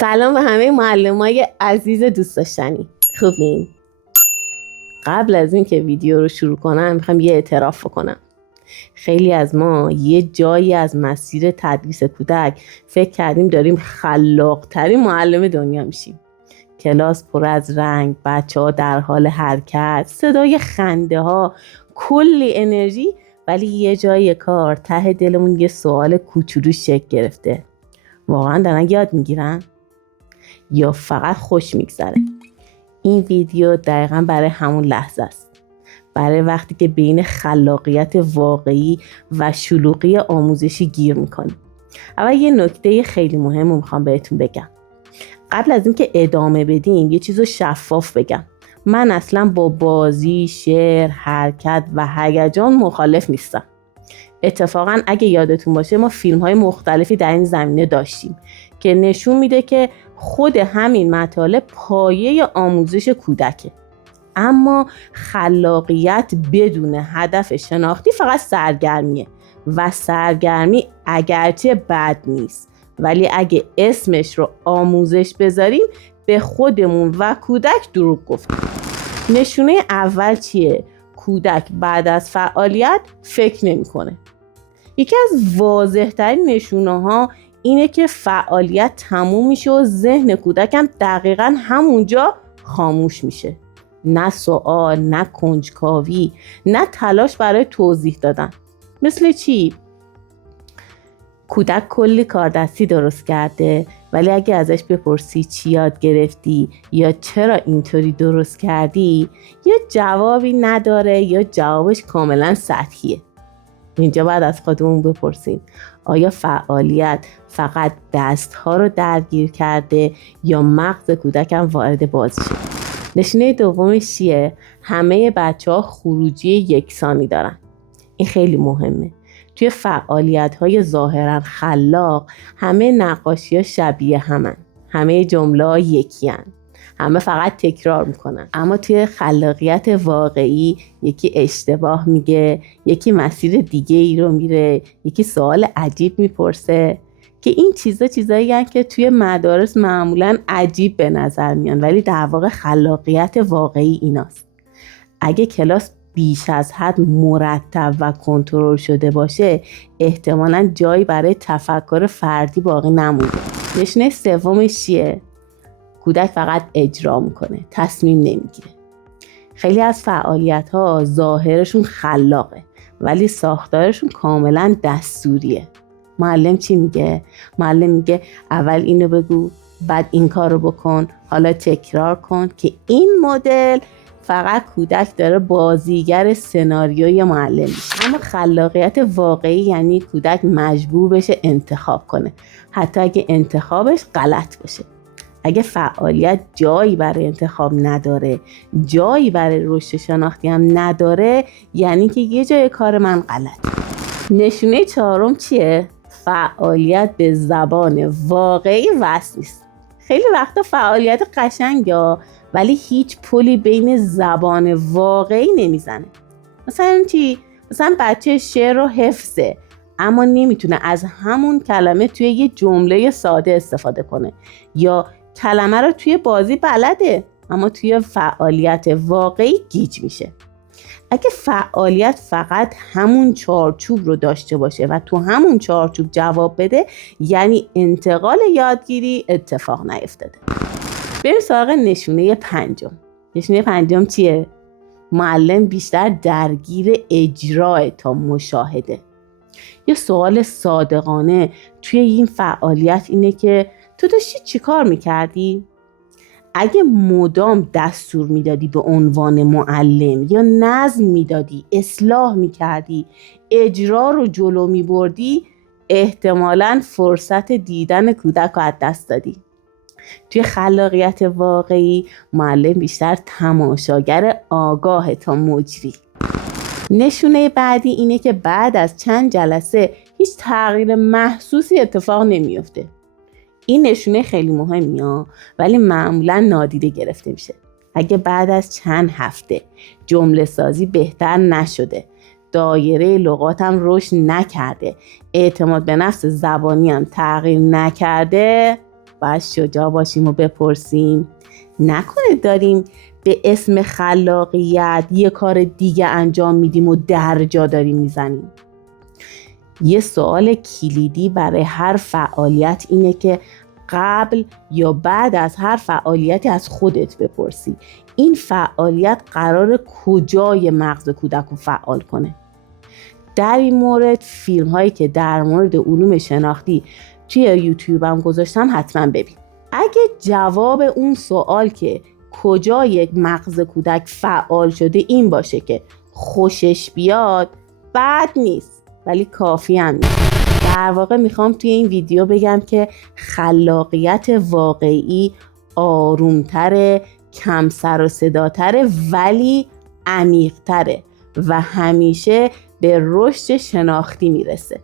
سلام به همه معلمای عزیز دوست داشتنی. خوبین؟ قبل از این که ویدیو رو شروع کنم میخوام یه اعتراف کنم. خیلی از ما یه جایی از مسیر تدریس کودک فکر کردیم داریم خلاق‌ترین معلم دنیا میشیم. کلاس پر از رنگ، بچه‌ها در حال حرکت، صدای خنده ها، کلی انرژی، ولی یه جای کار ته دلمون یه سوال کوچولو شکل گرفته. واقعا دارن یاد میگیرن؟ یا فقط خوش میگذره؟ این ویدیو دقیقا برای همون لحظه است. برای وقتی که بین خلاقیت واقعی و شلوغی آموزشی گیر میکنیم. اول یه نکته خیلی مهم رو میخوام بهتون بگم. قبل از اینکه ادامه بدیم یه چیز رو شفاف بگم. من اصلا با بازی، شعر، حرکت و هیجان مخالف نیستم. اتفاقا اگه یادتون باشه ما فیلم‌های مختلفی در این زمینه داشتیم که نشون میده که خود همین مطالب پایه آموزش کودکه. اما خلاقیت بدون هدف شناختی فقط سرگرمیه و سرگرمی اگرچه بد نیست، ولی اگه اسمش رو آموزش بذاریم به خودمون و کودک دروغ گفتیم. نشونه اول چیه؟ کودک بعد از فعالیت فکر نمی‌کنه. یکی از واضح‌ترین نشونه‌ها اینه که فعالیت تموم میشه و ذهن کودکم دقیقاً همونجا خاموش میشه. نه سوال، نه کنجکاوی، نه تلاش برای توضیح دادن. مثل چی؟ کودک کلی کاردستی درست کرده، ولی اگه ازش بپرسی چی یاد گرفتی یا چرا اینطوری درست کردی، یا جوابی نداره یا جوابش کاملا سطحیه. اینجا باید از خودمون بپرسیم آیا فعالیت فقط دستها رو درگیر کرده یا مغز کودکم وارد بازی شده؟ نشونه دومش چیه؟ همه بچه‌ها خروجی یکسانی دارن. این خیلی مهمه. توی فعالیت‌های ظاهراً خلاق همه نقاشی‌ها شبیه همن. همه جمله‌ها یکی‌ان. همه فقط تکرار میکنن. اما توی خلاقیت واقعی یکی اشتباه میگه، یکی مسیر دیگه ای رو میره، یکی سوال عجیب میپرسه، که این چیزایی هستن که توی مدارس معمولاً عجیب به نظر میان، ولی در واقع خلاقیت واقعی ایناست. اگه کلاس بیش از حد مرتب و کنترل شده باشه، احتمالاً جایی برای تفکر فردی باقی نمونده. نشونه سومش چیه؟ کودک فقط اجرا میکنه، تصمیم نمیگیره. خیلی از فعالیت‌ها ظاهرشون خلاقه، ولی ساختارشون کاملا دستوریه. معلم چی میگه؟ معلم میگه اول اینو بگو، بعد این کارو بکن، حالا تکرار کن، که این مدل فقط کودک داره بازیگر سناریوی معلم میشه. اما خلاقیت واقعی یعنی کودک مجبور بشه انتخاب کنه، حتی اگه انتخابش غلط باشه. اگه فعالیت جایی برای انتخاب نداره، جایی برای رشد شناختی هم نداره، یعنی که یه جای کار من غلط. نشونه چهارم چیه؟ فعالیت به زبان واقعی وصل نیست. خیلی وقتا فعالیت قشنگه ولی هیچ پلی بین زبان واقعی نمیزنه. مثلا چی؟ مثلا بچه شعر رو حفظه اما نمیتونه از همون کلمه توی یه جمله ساده استفاده کنه، یا کلمه رو توی بازی بلده اما توی فعالیت واقعی گیج میشه. اگه فعالیت فقط همون چارچوب رو داشته باشه و تو همون چارچوب جواب بده، یعنی انتقال یادگیری اتفاق نیفتاده. بریم سراغ نشونه پنجم. نشونه پنجم چیه؟ معلم بیشتر درگیر اجرای تا مشاهده. یه سوال صادقانه توی این فعالیت اینه که تو داشتی چی کار میکردی؟ اگه مدام دستور میدادی به عنوان معلم، یا نظم میدادی، اصلاح میکردی، اجرا رو جلو میبردی، احتمالاً فرصت دیدن کودک رو از دست دادی. توی خلاقیت واقعی معلم بیشتر تماشاگر آگاه تا مجری. نشونه بعدی اینه که بعد از چند جلسه هیچ تغییر محسوسی اتفاق نمیفته. این نشونه خیلی مهمیه ولی معمولا نادیده گرفته میشه. اگه بعد از چند هفته جمله سازی بهتر نشده، دایره لغاتم رشد نکرده، اعتماد به نفس زبانی هم تغییر نکرده، باید شجاع باشیم و بپرسیم نکنه داریم به اسم خلاقیت یه کار دیگه انجام میدیم و درجا داریم میزنیم. یه سوال کلیدی برای هر فعالیت اینه که قبل یا بعد از هر فعالیتی از خودت بپرسی این فعالیت قرار کجای مغز کودک رو فعال کنه. در این مورد فیلم هایی که در مورد علوم شناختی توی یوتیوب هم گذاشتم حتما ببین. اگه جواب اون سوال که کجای مغز کودک فعال شده این باشه که خوشش بیاد بد نیست ولی کافی هم نیست. در واقع میخوام توی این ویدیو بگم که خلاقیت واقعی آرومتره، کم سر و صداتره ولی عمیق‌تره و همیشه به رشد شناختی میرسه.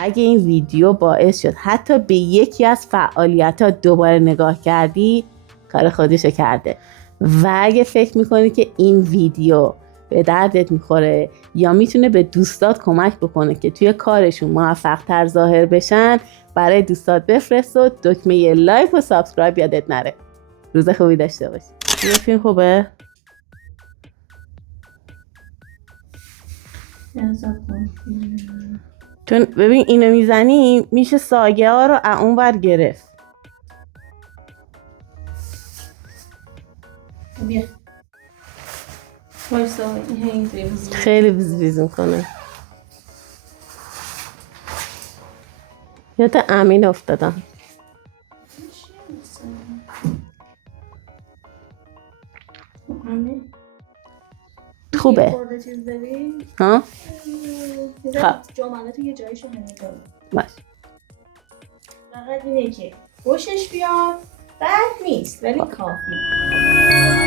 اگه این ویدیو باعث شد حتی به یکی از فعالیت‌ها دوباره نگاه کردی کار خودشو کرده. و اگه فکر میکنی که این ویدیو به دردت میخوره یا میتونه به دوستات کمک بکنه که توی کارشون موفق تر ظاهر بشن برای دوستات بفرست و دکمه لایک و سابسکرایب یادت نره. روز خوبی داشته باشی. یه فیلم خوبه؟ چون ببین اینو میزنی میشه سایه ها رو اون ور گرفت. بیا خیلی بیز میکنه. یاد امین افتادم. خوبه ها؟ خب جامعه یه جایشو همیشه باش. فقط اینه که خوشش بیاد بد نیست ولی کافی.